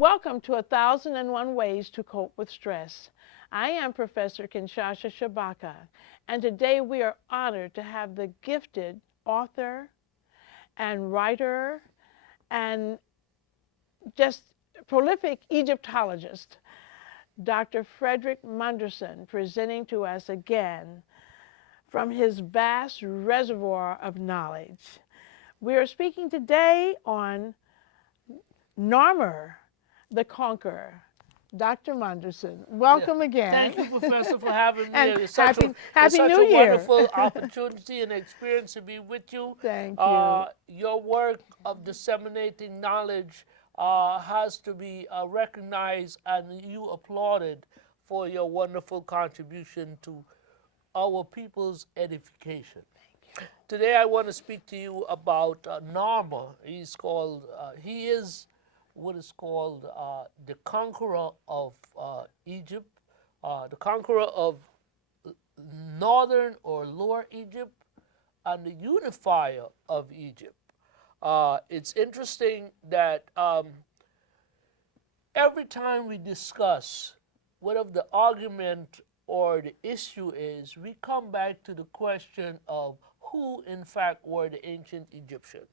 Welcome to 1001 Ways to Cope with Stress. I am Professor Kinshasa Shabaka, and today we are honored to have the gifted author and writer and just prolific Egyptologist, Dr. Frederick Monderson, presenting to us again from his vast reservoir of knowledge. We are speaking today on Narmer, the Conqueror. Dr. Monderson, welcome again. Thank you, Professor, for having me. And It's such Happy New a Year. wonderful opportunity and experience to be with you. Thank you. Your work of disseminating knowledge has to be recognized, and you applauded for your wonderful contribution to our people's edification. Today I want to speak to you about Narmer. He is what is called the conqueror of Egypt, the conqueror of northern or lower Egypt, and the unifier of Egypt. It's interesting that every time we discuss whatever the argument or the issue is, we come back to the question of who in fact were the ancient Egyptians.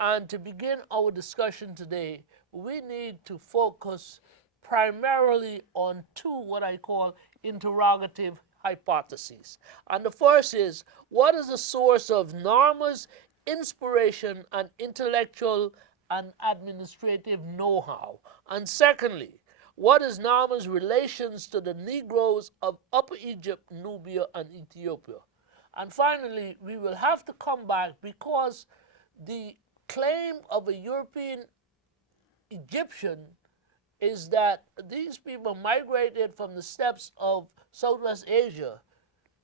And to begin our discussion today, we need to focus primarily on two what I call interrogative hypotheses. And the first is, what is the source of Narmer's inspiration and intellectual and administrative know-how? And secondly, what is Narmer's relations to the Negroes of Upper Egypt, Nubia, and Ethiopia? And finally, we will have to come back because the claim of a European Egyptian is that these people migrated from the steppes of Southwest Asia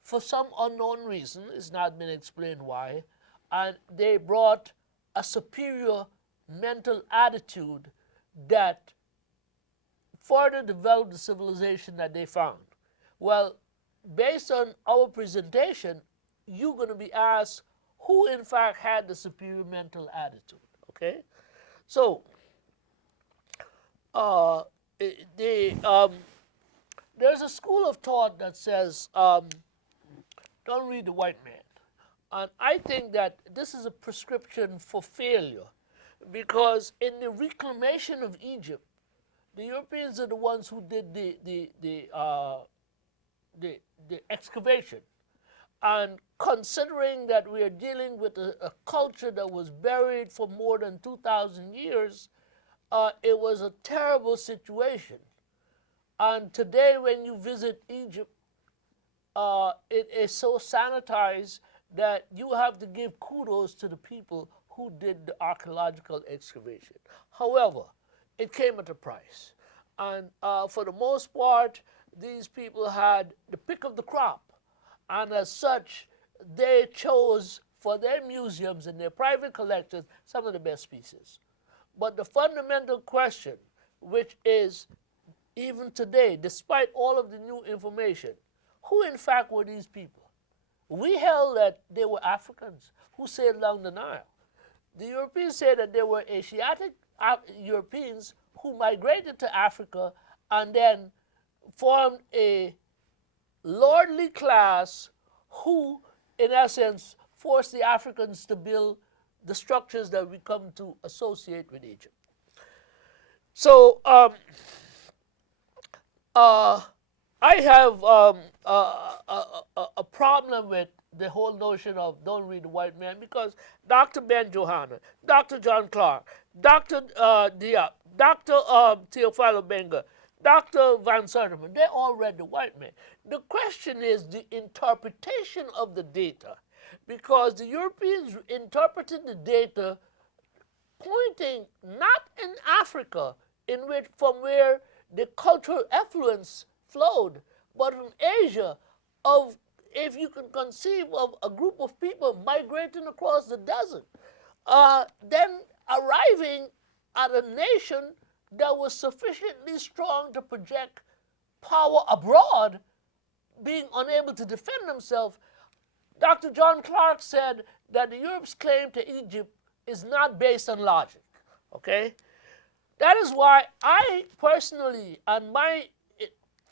for some unknown reason. It's not been explained why. And they brought a superior mental attitude that further developed the civilization that they found. Well, based on our presentation, you're going to be asked who in fact had the superior mental attitude, okay? So, there's a school of thought that says, don't read the white man. And I think that this is a prescription for failure because in the reclamation of Egypt, the Europeans are the ones who did the excavation. And considering that we are dealing with a culture that was buried for more than 2,000 years, it was a terrible situation. And today when you visit Egypt, it is so sanitized that you have to give kudos to the people who did the archaeological excavation. However, it came at a price. And for the most part, these people had the pick of the crop. And as such, they chose for their museums and their private collections some of the best pieces. But the fundamental question, which is even today, despite all of the new information, who in fact were these people? We held that they were Africans who sailed down the Nile. The Europeans say that there were Asiatic Europeans who migrated to Africa and then formed a lordly class who, in essence, forced the Africans to build the structures that we come to associate with Egypt. So I have a problem with the whole notion of don't read the white man, because Dr. Ben Johanna, Dr. John Clark, Dr. Diop, Dr. Theophilo Benga, Dr. Van Sertima, they all read the white man. The question is the interpretation of the data, because the Europeans interpreted the data pointing not in Africa, from where the cultural effluence flowed, but from Asia, if you can conceive of a group of people migrating across the desert, then arriving at a nation that was sufficiently strong to project power abroad, being unable to defend themselves. Dr. John Clark said that Europe's claim to Egypt is not based on logic, okay? That is why I personally, and my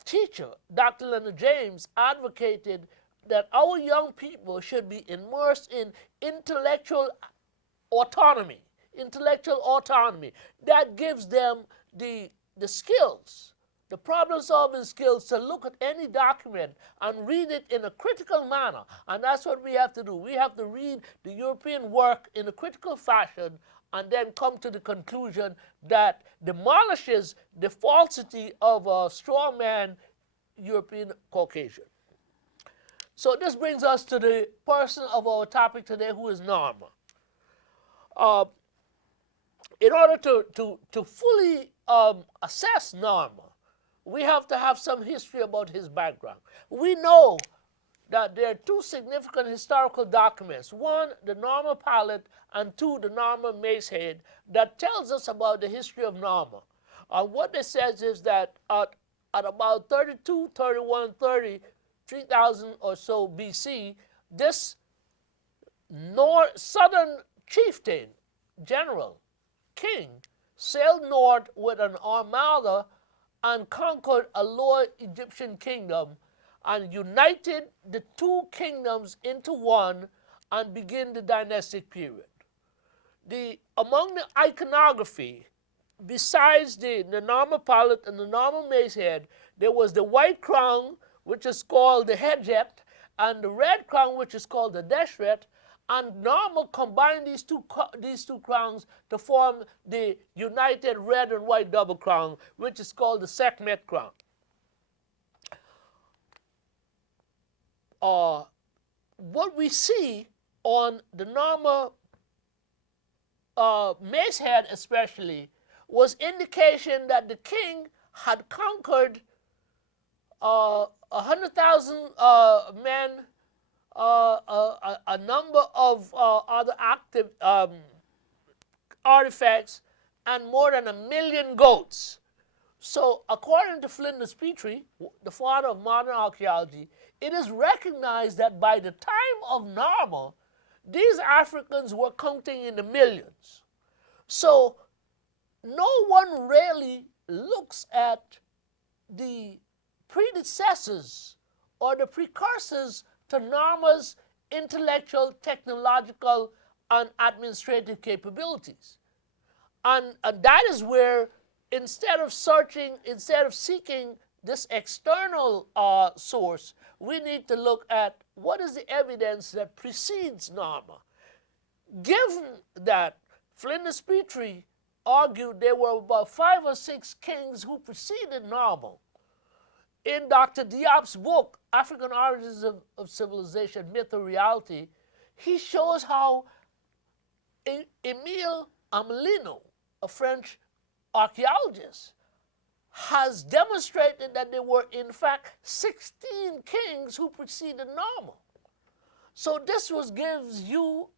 teacher, Dr. Leonard James, advocated that our young people should be immersed in intellectual autonomy that gives them the skills, the problem-solving skills to look at any document and read it in a critical manner. And that's what we have to do. We have to read the European work in a critical fashion and then come to the conclusion that demolishes the falsity of a strawman European Caucasian. So this brings us to the person of our topic today, who is Narmer. In order to fully assess Narmer, we have to have some history about his background. We know that there are two significant historical documents, one, the Narmer Palette, and two, the Narmer Macehead, that tells us about the history of Narmer. What it says is that at about 32, 31, 30, 3000 or so BC, this southern chieftain, general, king, sailed north with an armada and conquered a lower Egyptian kingdom and united the two kingdoms into one and began the dynastic period. Among the iconography, besides the Narmer Palette and the Narmer Macehead, there was the white crown, which is called the Hedjet, and the red crown, which is called the Deshret, and Narmer combined these two crowns to form the united red and white double crown, which is called the Sekhmet crown. What we see on the Narmer Macehead especially was indication that the king had conquered 100,000 men, a number of other active artifacts, and more than 1 million goats. So according to Flinders Petrie, the father of modern archaeology, it is recognized that by the time of Narmer, these Africans were counting in the millions. So no one really looks at the predecessors or the precursors to Narmer's intellectual, technological, and administrative capabilities. And that is where, instead of seeking this external source, we need to look at what is the evidence that precedes Narmer. Given that Flinders Petrie argued there were about 5 or 6 kings who preceded Narmer, in Dr. Diop's book, African Origins of Civilization, Myth or Reality, he shows how Emile Amelino, a French archaeologist, has demonstrated that there were, in fact, 16 kings who preceded Narmer. So this gives you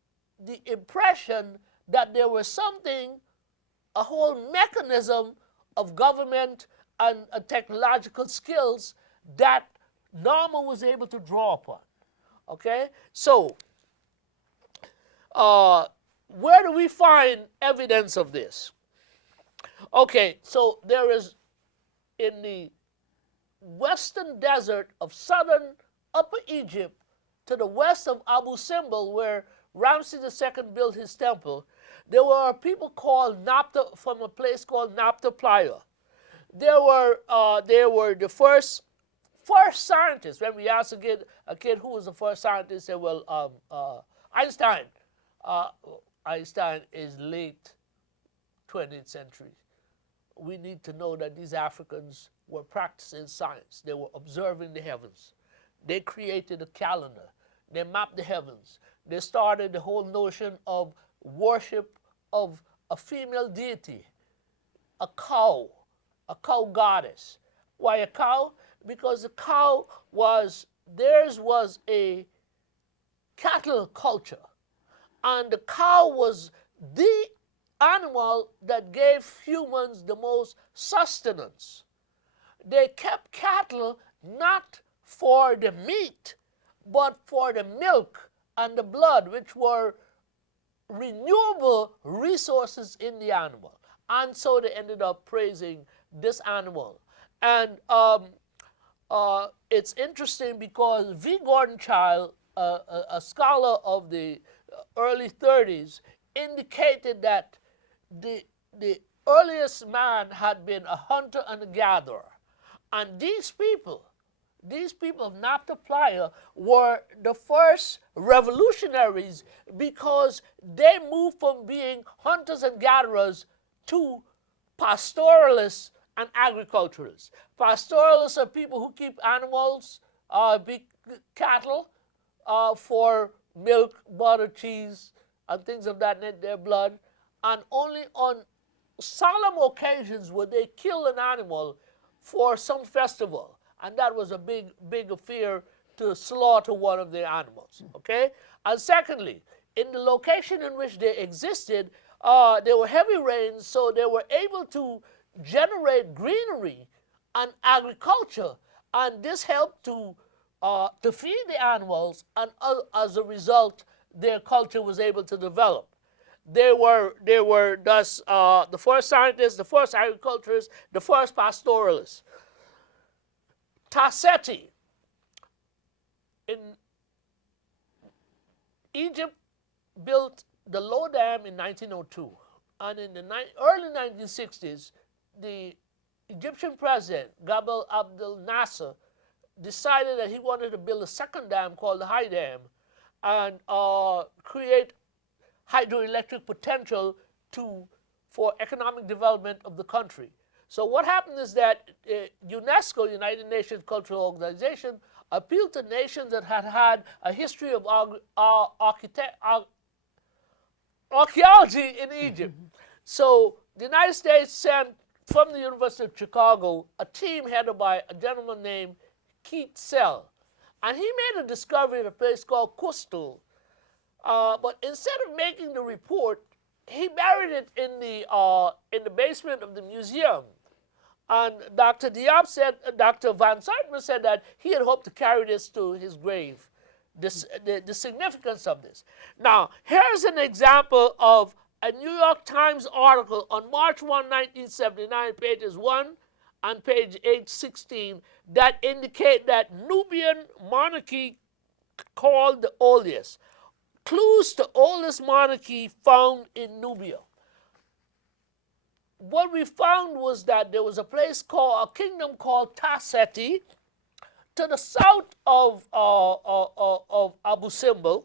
the impression that there was something, a whole mechanism of government and technological skills that Narmer was able to draw upon. Okay? So, where do we find evidence of this? Okay, so there is in the western desert of southern Upper Egypt to the west of Abu Simbel, where Ramses II built his temple, there were people called Naphtha from a place called Naphtha Playa. They were the first scientists. When we asked a kid who was the first scientist, they said, well, Einstein. Uh, Einstein is late 20th century. We need to know that these Africans were practicing science. They were observing the heavens. They created a calendar. They mapped the heavens. They started the whole notion of worship of a female deity, a cow goddess. Why a cow? Because the cow theirs was a cattle culture. And the cow was the animal that gave humans the most sustenance. They kept cattle not for the meat, but for the milk and the blood, which were renewable resources in the animal. And so they ended up praising this animal. And it's interesting because V. Gordon Childe, a scholar of the early 30s, indicated that the earliest man had been a hunter and a gatherer. And these people of Naphtha Playa were the first revolutionaries because they moved from being hunters and gatherers to pastoralists and agriculturalists. Pastoralists are people who keep animals, big cattle, for milk, butter, cheese, and things of that nature, their blood. And only on solemn occasions would they kill an animal for some festival. And that was a big affair to slaughter one of their animals, okay? And secondly, in the location in which they existed, there were heavy rains, so they were able to generate greenery and agriculture, and this helped to feed the animals, and as a result, their culture was able to develop. They were thus the first scientists, the first agriculturists, the first pastoralists. Tasseti in Egypt built the Low Dam in 1902, and in the early 1960s, the Egyptian president, Gamal Abdel Nasser, decided that he wanted to build a second dam called the High Dam and create hydroelectric potential for economic development of the country. So what happened is that UNESCO, United Nations Cultural Organization, appealed to nations that had had a history of archaeology in Egypt. So the United States sent from the University of Chicago a team headed by a gentleman named Keith Sell. And he made a discovery at a place called Kustul. But instead of making the report, he buried it in the basement of the museum. And Dr. Van Sartman said that he had hoped to carry this to his grave, the significance of this. Now, here's an example of a New York Times article on March 1, 1979, pages 1 and page 816, that indicate that Nubian monarchy called the oldest. Clues to oldest monarchy found in Nubia. What we found was that there was a kingdom called Tasseti to the south of Abu Simbel,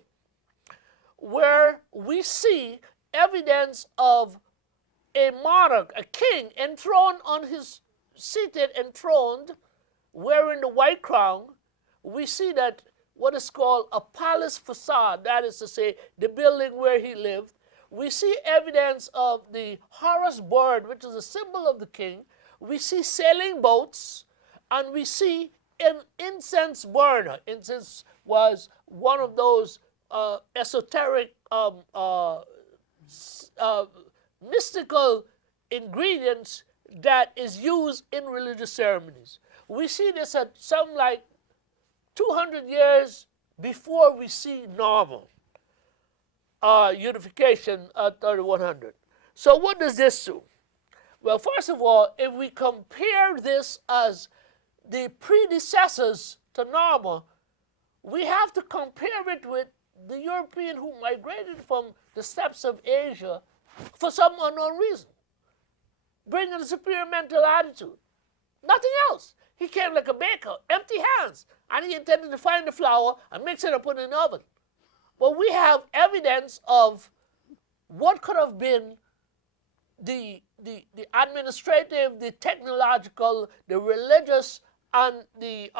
where we see evidence of a monarch, a king, enthroned, wearing the white crown. We see that what is called a palace facade, that is to say, the building where he lived. We see evidence of the Horus bird, which is a symbol of the king. We see sailing boats, and we see an incense burner. Incense was one of those esoteric, mystical ingredients that is used in religious ceremonies. We see this at some like 200 years before we see Narmer. unification at 3100. So what does this do? Well, first of all, if we compare this as the predecessors to Narmer, we have to compare it with the European who migrated from the steppes of Asia for some unknown reason, bringing a superior mental attitude. Nothing else. He came like a baker, empty hands, and he intended to find the flour and mix it and put it in the oven. Well, we have evidence of what could have been the administrative, the technological, the religious, and the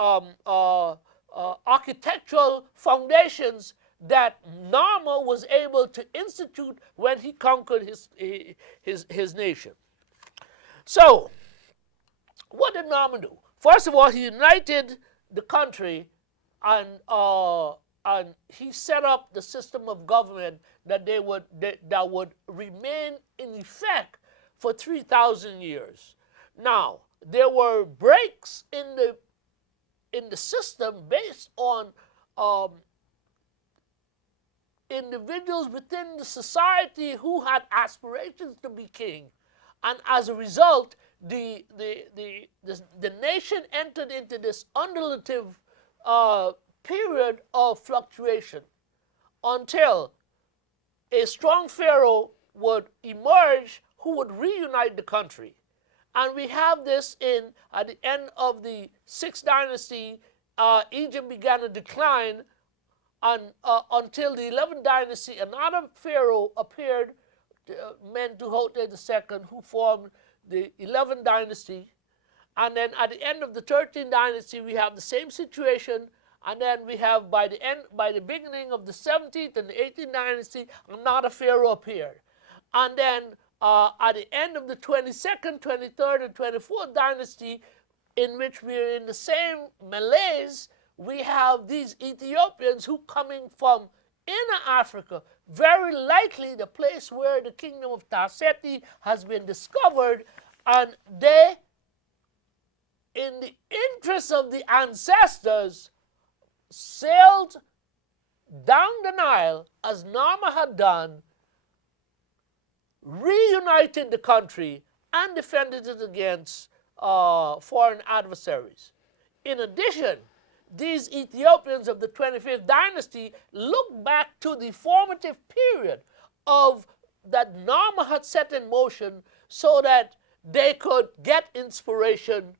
architectural foundations that Narmer was able to institute when he conquered his nation. So, what did Narmer do? First of all, he united the country, and he set up the system of government that would remain in effect for 3,000 years. Now, there were breaks in the system based on individuals within the society who had aspirations to be king, and as a result, the nation entered into this undulative period of fluctuation until a strong pharaoh would emerge who would reunite the country. And we have this at the end of the 6th dynasty, Egypt began to decline, and until the 11th dynasty, another pharaoh appeared, Mentuhotep II, who formed the 11th dynasty. And then at the end of the 13th dynasty, we have the same situation. And then we have, by the beginning of the 17th and the 18th dynasty, another pharaoh appeared. And then at the end of the 22nd, 23rd, and 24th dynasty, in which we're in the same malaise, we have these Ethiopians who coming from inner Africa, very likely the place where the kingdom of Tarseti has been discovered, and they, in the interest of the ancestors, sailed down the Nile, as Narmer had done, reunited the country, and defended it against foreign adversaries. In addition, these Ethiopians of the 25th dynasty look back to the formative period that Narmer had set in motion so that they could get inspiration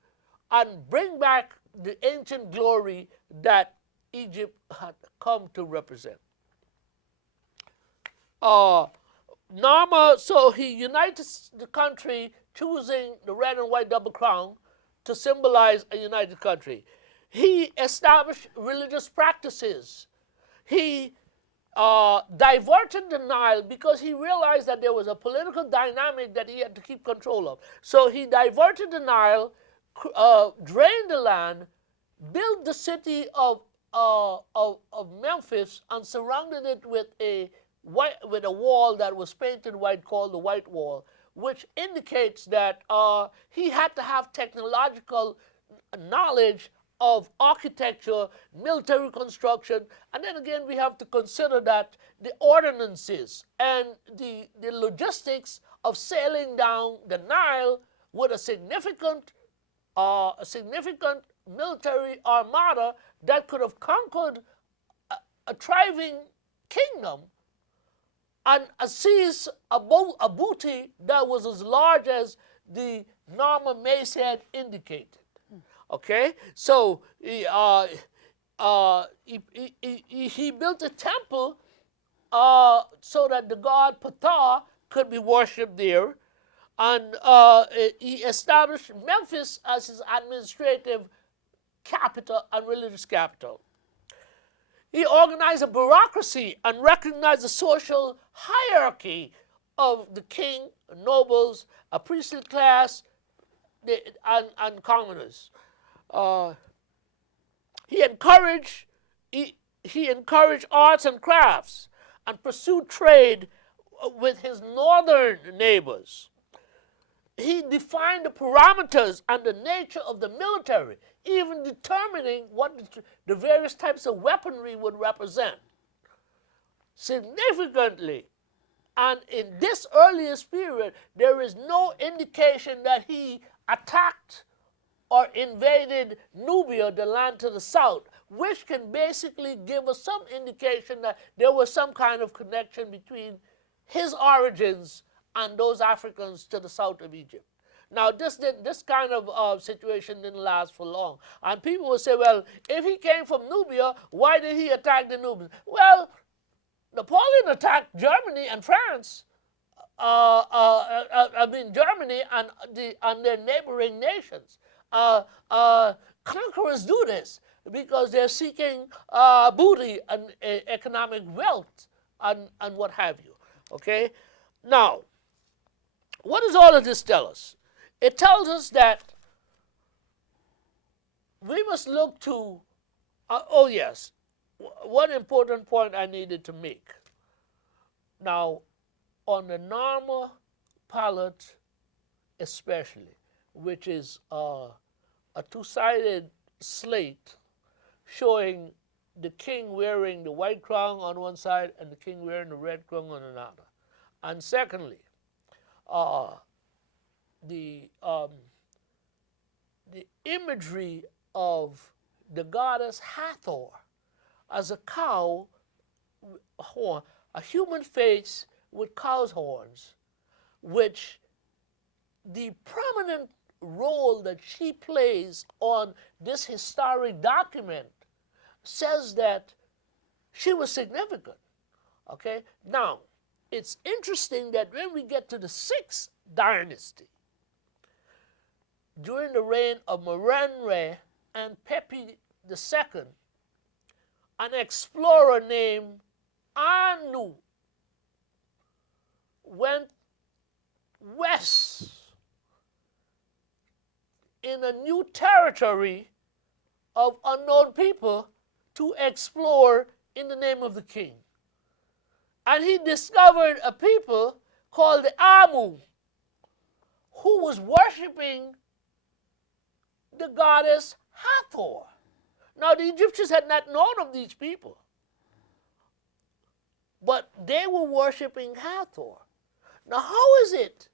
and bring back the ancient glory that Egypt had come to represent. Narmer, so he united the country, choosing the red and white double crown to symbolize a united country. He established religious practices. He diverted the Nile because he realized that there was a political dynamic that he had to keep control of. So he diverted the Nile, drained the land, built the city of Memphis, and surrounded it with a wall that was painted white called the White Wall, which indicates that he had to have technological knowledge of architecture, military construction, and then again we have to consider that the ordinances and the logistics of sailing down the Nile with a significant military armada that could have conquered a thriving kingdom and seized a booty that was as large as the Narmer Mace had indicated. Okay, so he built a temple so that the god Ptah could be worshipped there, and he established Memphis as his administrative capital and religious capital. He organized a bureaucracy and recognized the social hierarchy of the king, nobles, a priestly class, and commoners. He encouraged arts and crafts and pursued trade with his northern neighbors. He defined the parameters and the nature of the military, even determining what the various types of weaponry would represent. significantly. And in this earliest period, there is no indication that he attacked or invaded Nubia, the land to the south, which can basically give us some indication that there was some kind of connection between his origins and those Africans to the south of Egypt. Now, this kind of situation didn't last for long. And people will say, well, if he came from Nubia, why did he attack the Nubians? Well, Napoleon attacked Germany and France. Germany and their neighboring nations. Conquerors do this because they're seeking booty and economic wealth and what have you. Okay? Now, what does all of this tell us? It tells us that we must look to, oh yes, one important point I needed to make. Now, on the Narmer palette especially, which is a two-sided slate showing the king wearing the white crown on one side and the king wearing the red crown on another. And secondly, the imagery of the goddess Hathor as a cow horn, a human face with cow's horns, which the prominent role that she plays on this historic document says that she was significant. Okay? Now, it's interesting that when we get to the 6th dynasty, during the reign of Merenre and Pepi II, an explorer named Anu went west in a new territory of unknown people to explore in the name of the king. And he discovered a people called the Amu, who was worshiping the goddess Hathor. Now, the Egyptians had not known of these people, but they were worshiping Hathor. Now, how is it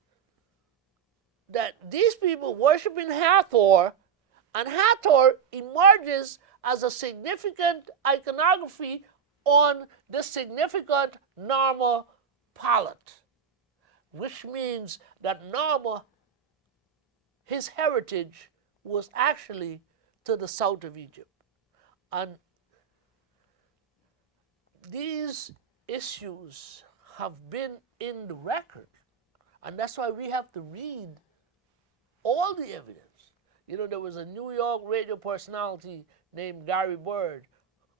that these people worshiping Hathor, and Hathor emerges as a significant iconography on the significant Narmer palette, which means that Narmer, his heritage was actually to the south of Egypt. And these issues have been in the record, and that's why we have to read all the evidence. You know, there was a New York radio personality named Gary Bird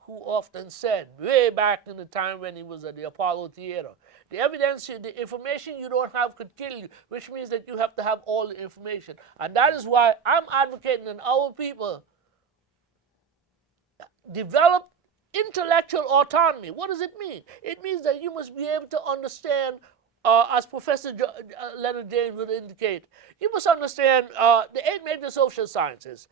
who often said, way back in the time when he was at the Apollo Theater, the evidence, the information you don't have could kill you, which means that you have to have all the information. And that is why I'm advocating that our people develop intellectual autonomy. What does it mean? It means that you must be able to understand, as Professor Leonard James would indicate, you must understand the 8 major social sciences: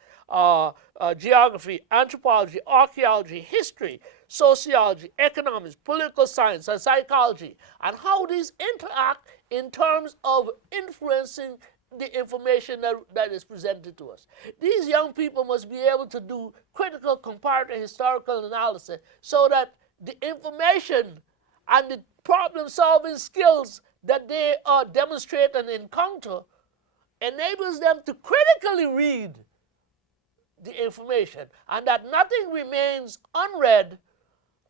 geography, anthropology, archaeology, history, sociology, economics, political science, and psychology, and how these interact in terms of influencing the information that is presented to us. These young people must be able to do critical comparative historical analysis so that the information and the problem-solving skills that they demonstrate and encounter enables them to critically read the information, and that nothing remains unread.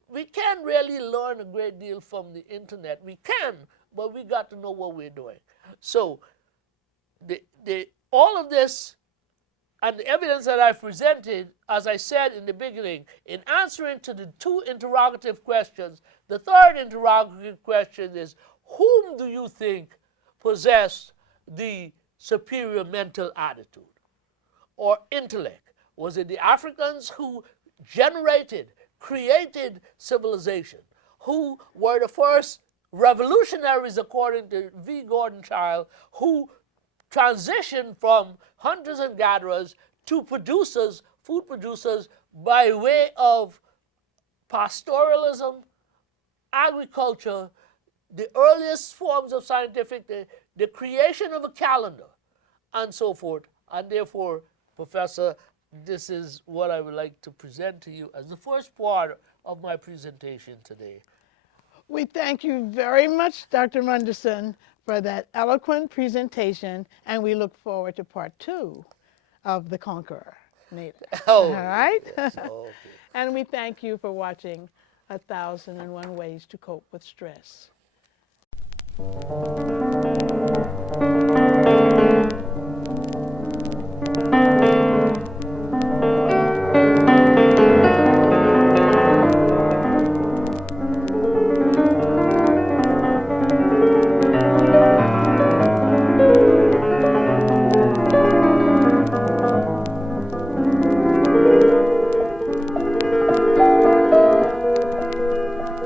We can't really learn a great deal from the internet. We can, but we got to know what we're doing. So all of this and the evidence that I presented, as I said in the beginning, in answering to the 2 interrogative questions, the 3rd interrogative question is, whom do you think possessed the superior mental attitude or intellect? Was it the Africans who created civilization, who were the first revolutionaries, according to V. Gordon Childe, who transitioned from hunters and gatherers to producers, food producers, by way of pastoralism agriculture, the earliest forms of scientific, the creation of a calendar, and so forth. And therefore, Professor, this is what I would like to present to you as the first part of my presentation today. We thank you very much, Dr. Monderson, for that eloquent presentation, and we look forward to part 2 of The Conqueror. Oh, all right? yes, okay. And we thank you for watching 1001 Ways to Cope with Stress.